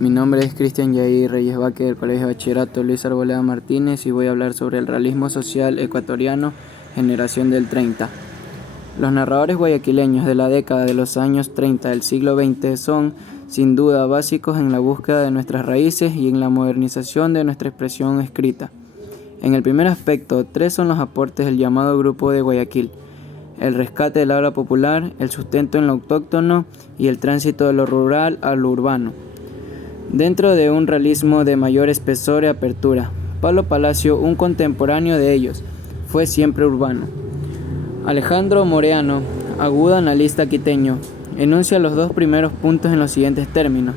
Mi nombre es Cristian Yair Reyes Vaque del Colegio de Bachillerato Luis Arboleda Martínez y voy a hablar sobre el realismo social ecuatoriano, generación del 30. Los narradores guayaquileños de la década de los años 30 del siglo XX son, sin duda, básicos en la búsqueda de nuestras raíces y en la modernización de nuestra expresión escrita. En el primer aspecto, tres son los aportes del llamado Grupo de Guayaquil: el rescate del habla popular, el sustento en lo autóctono y el tránsito de lo rural a lo urbano. Dentro de un realismo de mayor espesor y apertura, Pablo Palacio, un contemporáneo de ellos, fue siempre urbano. Alejandro Moreano, agudo analista quiteño, enuncia los dos primeros puntos en los siguientes términos.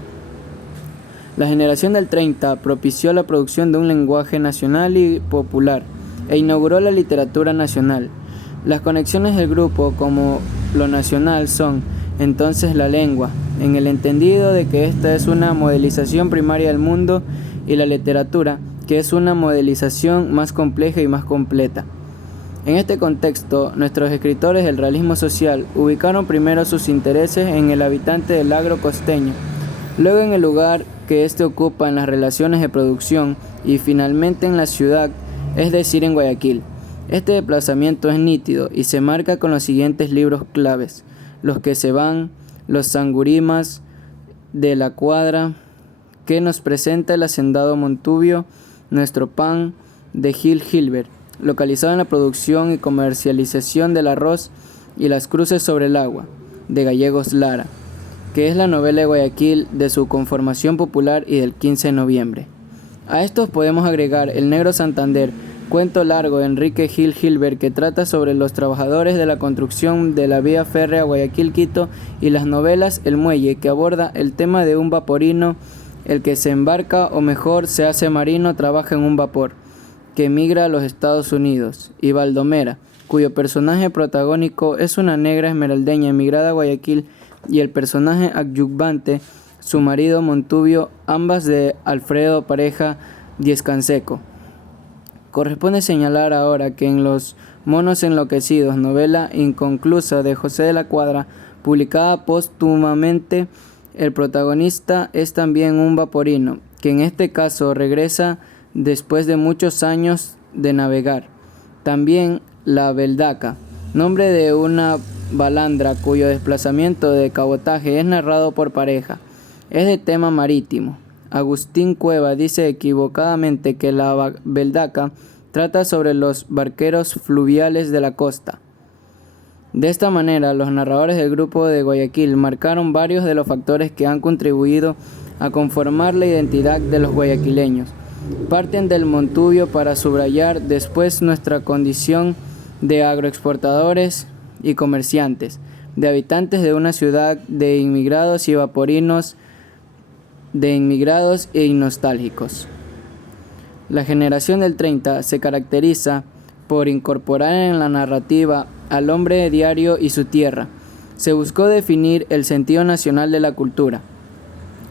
La generación del 30 propició la producción de un lenguaje nacional y popular e inauguró la literatura nacional. Las conexiones del grupo como lo nacional son, entonces, la lengua, en el entendido de que esta es una modelización primaria del mundo, y la literatura, que es una modelización más compleja y más completa. En este contexto, nuestros escritores del realismo social ubicaron primero sus intereses en el habitante del agro costeño, luego en el lugar que éste ocupa en las relaciones de producción y finalmente en la ciudad, es decir, en Guayaquil. Este desplazamiento es nítido y se marca con los siguientes libros claves: Los que se van, Los Sangurimas de la Cuadra, que nos presenta el hacendado Montubio, Nuestro Pan, de Gil Gilbert, localizado en la producción y comercialización del arroz, y Las Cruces sobre el Agua, de Gallegos Lara, que es la novela de Guayaquil de su conformación popular y del 15 de noviembre. A estos podemos agregar El Negro Santander, cuento largo de Enrique Gil Gilbert, que trata sobre los trabajadores de la construcción de la vía férrea Guayaquil-Quito, y las novelas El Muelle, que aborda el tema de un vaporino, el que se embarca o mejor se hace marino, trabaja en un vapor, que emigra a los Estados Unidos, y Baldomera, cuyo personaje protagónico es una negra esmeraldeña emigrada a Guayaquil, y el personaje adyuvante, su marido Montubio, ambas de Alfredo Pareja Diez-Canseco. Corresponde señalar ahora que en Los Monos Enloquecidos, novela inconclusa de José de la Cuadra, publicada póstumamente, el protagonista es también un vaporino, que en este caso regresa después de muchos años de navegar. También La Veldaca, nombre de una balandra cuyo desplazamiento de cabotaje es narrado por Pareja, es de tema marítimo. Agustín Cueva dice equivocadamente que La Veldaca trata sobre los barqueros fluviales de la costa. De esta manera, los narradores del Grupo de Guayaquil marcaron varios de los factores que han contribuido a conformar la identidad de los guayaquileños. Parten del Montubio para subrayar después nuestra condición de agroexportadores y comerciantes, de habitantes de una ciudad, de inmigrados y vaporinos, de inmigrados y nostálgicos. La generación del 30 se caracteriza por incorporar en la narrativa al hombre diario y su tierra. Se buscó definir el sentido nacional de la cultura.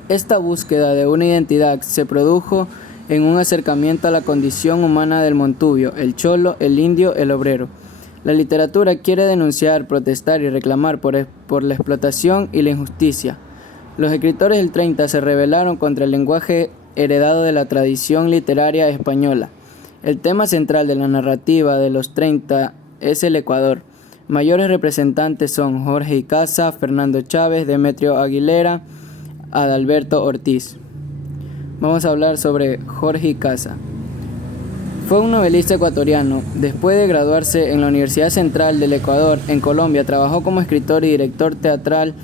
Esta búsqueda de una identidad se produjo en un acercamiento a la condición humana del Montubio, el cholo, el indio, el obrero. La literatura quiere denunciar, protestar y reclamar por la explotación y la injusticia. Los escritores del 30 se rebelaron contra el lenguaje heredado de la tradición literaria española. El tema central de la narrativa de los 30 es el Ecuador. Mayores representantes son Jorge Icaza, Fernando Chávez, Demetrio Aguilera, Adalberto Ortiz. Vamos a hablar sobre Jorge Icaza. Fue un novelista ecuatoriano. Después de graduarse en la Universidad Central del Ecuador, en Colombia, trabajó como escritor y director teatral.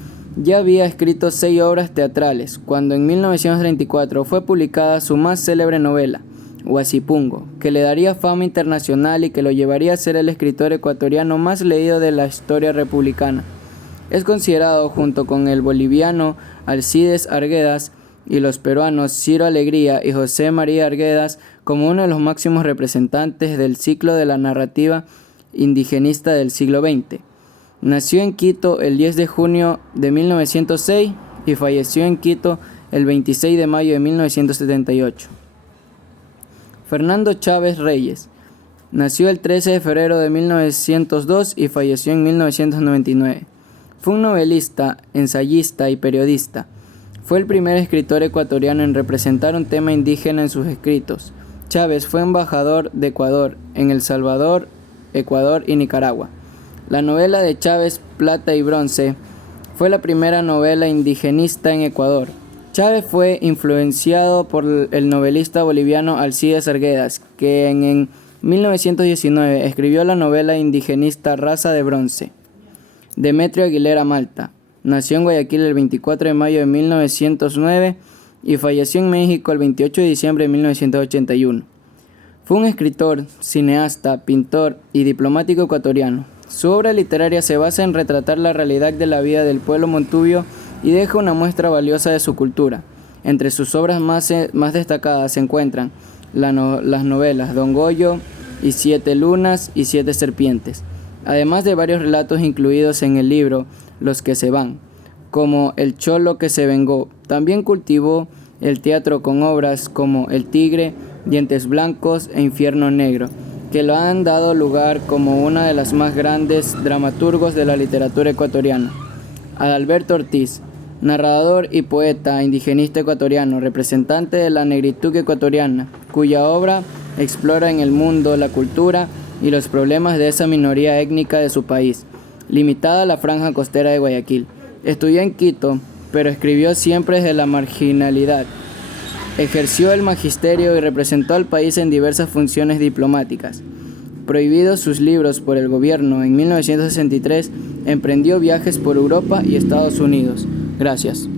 Ya había escrito 6 obras teatrales, cuando en 1934 fue publicada su más célebre novela, Huasipungo, que le daría fama internacional y que lo llevaría a ser el escritor ecuatoriano más leído de la historia republicana. Es considerado, junto con el boliviano Alcides Arguedas y los peruanos Ciro Alegría y José María Arguedas, como uno de los máximos representantes del ciclo de la narrativa indigenista del siglo XX. Nació en Quito el 10 de junio de 1906 y falleció en Quito el 26 de mayo de 1978. Fernando Chávez Reyes. Nació el 13 de febrero de 1902 y falleció en 1999. Fue un novelista, ensayista y periodista. Fue el primer escritor ecuatoriano en representar un tema indígena en sus escritos. Chávez fue embajador de Ecuador en El Salvador, Ecuador y Nicaragua. La novela de Chávez, Plata y Bronce, fue la primera novela indigenista en Ecuador. Chávez fue influenciado por el novelista boliviano Alcides Arguedas, que en 1919 escribió la novela indigenista Raza de Bronce. Demetrio Aguilera Malta nació en Guayaquil el 24 de mayo de 1909 y falleció en México el 28 de diciembre de 1981. Fue un escritor, cineasta, pintor y diplomático ecuatoriano. Su obra literaria se basa en retratar la realidad de la vida del pueblo montubio y deja una muestra valiosa de su cultura. Entre sus obras más destacadas se encuentran las novelas Don Goyo y Siete Lunas y Siete Serpientes, además de varios relatos incluidos en el libro Los que se van, como El Cholo que se vengó. También cultivó el teatro con obras como El Tigre, Dientes Blancos e Infierno Negro, que lo han dado lugar como una de las más grandes dramaturgos de la literatura ecuatoriana. Adalberto Ortiz, narrador y poeta indigenista ecuatoriano, representante de la negritud ecuatoriana, cuya obra explora en el mundo la cultura y los problemas de esa minoría étnica de su país, limitada a la franja costera de Guayaquil. Estudió en Quito, pero escribió siempre desde la marginalidad. Ejerció el magisterio y representó al país en diversas funciones diplomáticas. Prohibidos sus libros por el gobierno en 1963, emprendió viajes por Europa y Estados Unidos. Gracias.